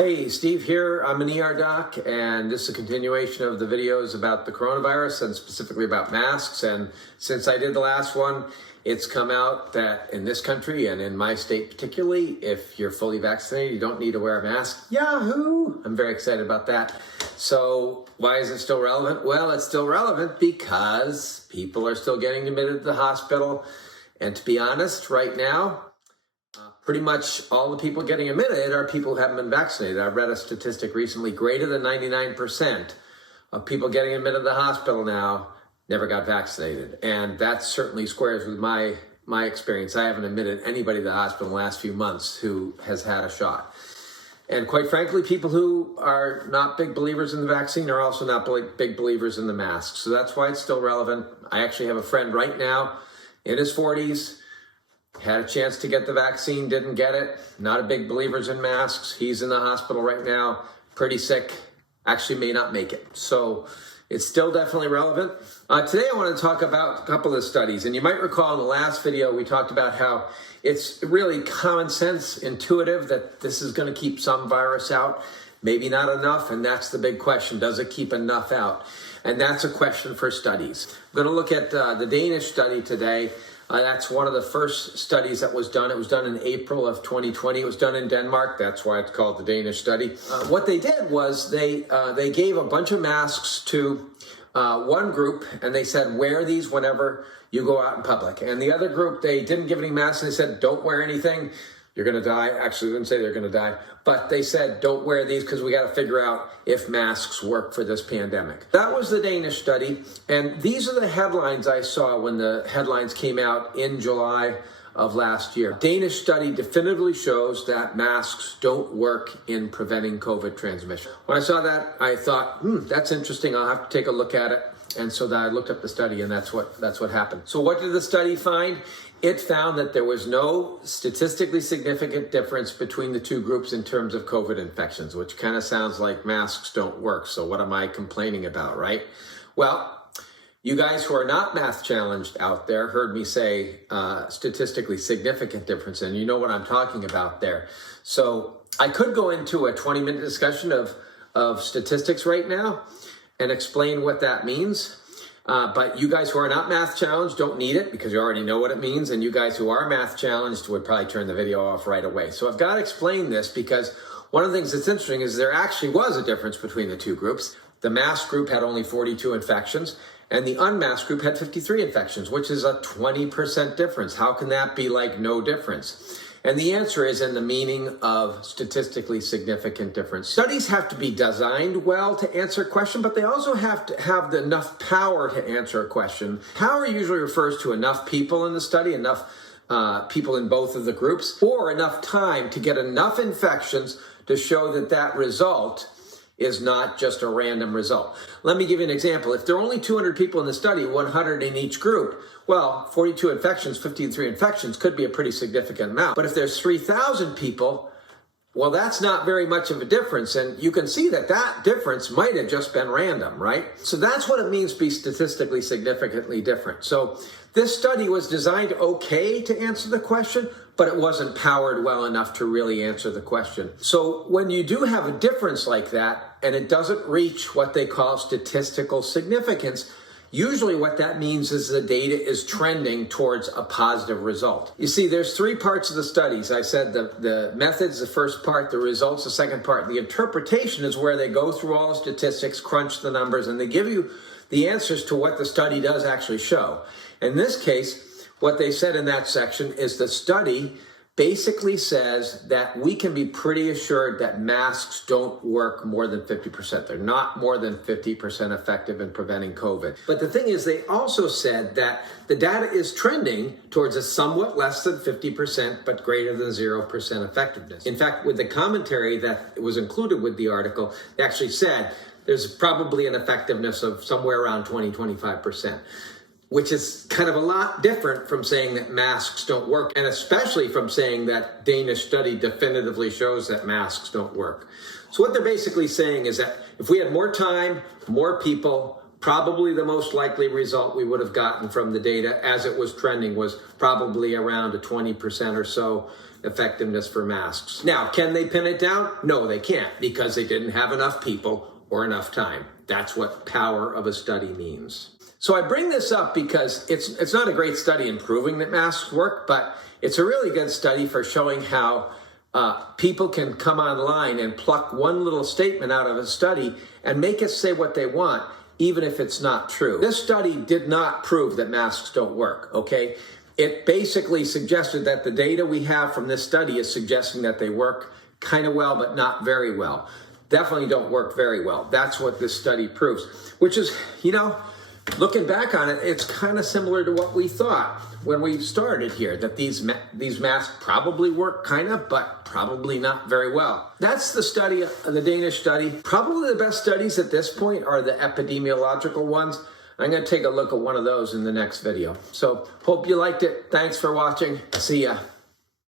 Hey, Steve here. I'm an ER doc, and this is a continuation of the videos about the coronavirus and specifically about masks. And since I did the last one, it's come out that in this country and in my state particularly, if you're fully vaccinated, you don't need to wear a mask. Yahoo! I'm very excited about that. So why is it still relevant? Well, it's still relevant because people are still getting admitted to the hospital. And to be honest, right now, pretty much all the people getting admitted are people who haven't been vaccinated. I read a statistic recently, greater than 99% of people getting admitted to the hospital now never got vaccinated. And that certainly squares with my experience. I haven't admitted anybody to the hospital in the last few months who has had a shot. And quite frankly, people who are not big believers in the vaccine are also not big believers in the mask. So that's why it's still relevant. I actually have a friend right now in his 40s, had a chance to get the vaccine, didn't get it. Not a big believer in masks. He's in the hospital right now, pretty sick, actually may not make it. So it's still definitely relevant. Today I want to talk about a couple of studies. And you might recall in the last video, we talked about how it's really common sense, intuitive, that this is going to keep some virus out. Maybe not enough, and that's the big question. Does it keep enough out? And that's a question for studies. I'm going to look at the Danish study today. That's one of the first studies that was done. It was done in April of 2020. It was done in Denmark. That's why it's called the Danish study. What they did was they gave a bunch of masks to one group, and they said, wear these whenever you go out in public. And the other group, they didn't give any masks, and they said, don't wear anything. You're going to die. Actually, they didn't say they're going to die. But they said, don't wear these because we got to figure out if masks work for this pandemic. That was the Danish study. And these are the headlines I saw when the headlines came out in July of last year. Danish study definitively shows that masks don't work in preventing COVID transmission. When I saw that, I thought, that's interesting. I'll have to take a look at it. And so I looked up the study, and that's what happened. So what did the study find? It found that there was no statistically significant difference between the two groups in terms of COVID infections, which kind of sounds like masks don't work. So what am I complaining about, right? Well, you guys who are not math challenged out there heard me say statistically significant difference, and you know what I'm talking about there. So I could go into a 20-minute discussion of statistics right now and explain what that means. But you guys who are not math challenged don't need it because you already know what it means. And you guys who are math challenged would probably turn the video off right away. So I've got to explain this because one of the things that's interesting is there actually was a difference between the two groups. The masked group had only 42 infections and the unmasked group had 53 infections, which is a 20% difference. How can that be like no difference? And the answer is in the meaning of statistically significant difference. Studies have to be designed well to answer a question, but they also have to have enough power to answer a question. Power usually refers to enough people in the study, enough people in both of the groups, or enough time to get enough infections to show that that result is not just a random result. Let me give you an example. If there are only 200 people in the study, 100 in each group, well, 42 infections, 53 infections could be a pretty significant amount. But if there's 3,000 people, well, that's not very much of a difference. And you can see that that difference might have just been random, right? So that's what it means to be statistically significantly different. So this study was designed okay to answer the question, but it wasn't powered well enough to really answer the question. So when you do have a difference like that, and it doesn't reach what they call statistical significance, usually what that means is the data is trending towards a positive result. You see, there's three parts of the studies. I said the methods, the first part, the results, the second part. The interpretation is where they go through all the statistics, crunch the numbers, and they give you the answers to what the study does actually show. In this case, what they said in that section is the study basically says that we can be pretty assured that masks don't work more than 50%. They're not more than 50% effective in preventing COVID. But the thing is, they also said that the data is trending towards a somewhat less than 50%, but greater than 0% effectiveness. In fact, with the commentary that was included with the article, they actually said there's probably an effectiveness of somewhere around 20-25%. Which is kind of a lot different from saying that masks don't work, and especially from saying that Danish study definitively shows that masks don't work. So what they're basically saying is that if we had more time, more people, Probably the most likely result we would have gotten from the data as it was trending was probably around a 20% or so effectiveness for masks. Now, can they pin it down? No, they can't, because they didn't have enough people or enough time. That's what power of a study means. So I bring this up because it's not a great study in proving that masks work, but it's a really good study for showing how people can come online and pluck one little statement out of a study and make it say what they want, even if it's not true. This study did not prove that masks don't work, okay? It basically suggested that the data we have from this study is suggesting that they work kind of well, but not very well. Definitely don't work very well. That's what this study proves, which is, you know, looking back on it, it's kind of similar to what we thought when we started here, that these masks probably work kind of, but probably not very well. That's the study, the Danish study. Probably the best studies at this point are the epidemiological ones. I'm going to take a look at one of those in the next video. So hope you liked it. Thanks for watching. See ya.